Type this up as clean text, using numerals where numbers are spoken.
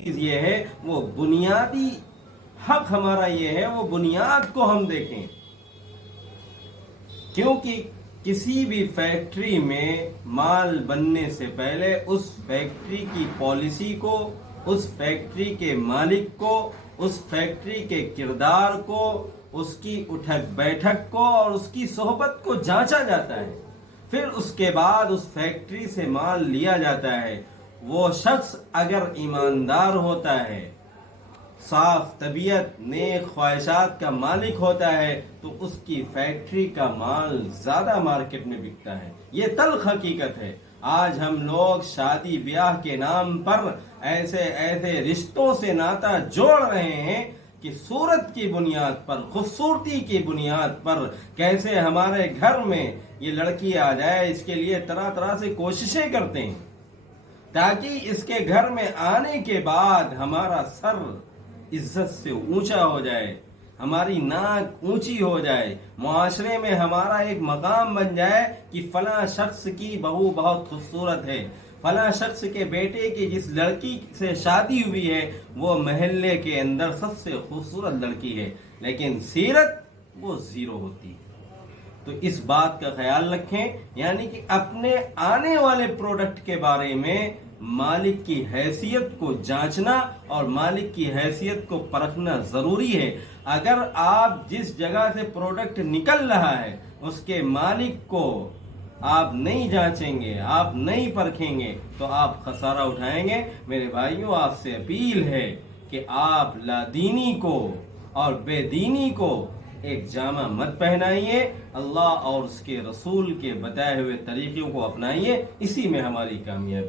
چیز یہ ہے وہ بنیادی حق ہمارا یہ ہے وہ بنیاد کو ہم دیکھیں، کیونکہ کسی بھی فیکٹری میں مال بننے سے پہلے اس فیکٹری کی پالیسی کو، اس فیکٹری کے مالک کو، اس فیکٹری کے کردار کو، اس کی اٹھک بیٹھک کو اور اس کی صحبت کو جانچا جاتا ہے۔ پھر اس کے بعد اس فیکٹری سے مال لیا جاتا ہے۔ وہ شخص اگر ایماندار ہوتا ہے، صاف طبیعت، نیک خواہشات کا مالک ہوتا ہے تو اس کی فیکٹری کا مال زیادہ مارکیٹ میں بکتا ہے۔ یہ تلخ حقیقت ہے۔ آج ہم لوگ شادی بیاہ کے نام پر ایسے رشتوں سے ناتا جوڑ رہے ہیں کہ صورت کی بنیاد پر، خوبصورتی کی بنیاد پر کیسے ہمارے گھر میں یہ لڑکی آ جائے، اس کے لیے طرح طرح سے کوششیں کرتے ہیں تاکہ اس کے گھر میں آنے کے بعد ہمارا سر عزت سے اونچا ہو جائے، ہماری ناک اونچی ہو جائے، معاشرے میں ہمارا ایک مقام بن جائے کہ فلاں شخص کی بہو بہت خوبصورت ہے، فلاں شخص کے بیٹے کی جس لڑکی سے شادی ہوئی ہے وہ محلے کے اندر سب سے خوبصورت لڑکی ہے، لیکن سیرت وہ زیرو ہوتی ہے۔ تو اس بات کا خیال رکھیں، یعنی کہ اپنے آنے والے پروڈکٹ کے بارے میں مالک کی حیثیت کو جانچنا اور مالک کی حیثیت کو پرکھنا ضروری ہے۔ اگر آپ جس جگہ سے پروڈکٹ نکل رہا ہے اس کے مالک کو آپ نہیں جانچیں گے، آپ نہیں پرکھیں گے تو آپ خسارہ اٹھائیں گے۔ میرے بھائیوں، آپ سے اپیل ہے کہ آپ لادینی کو اور بے دینی کو ایک جامہ مت پہنائیے، اللہ اور اس کے رسول کے بتائے ہوئے طریقوں کو اپنائیے، اسی میں ہماری کامیابی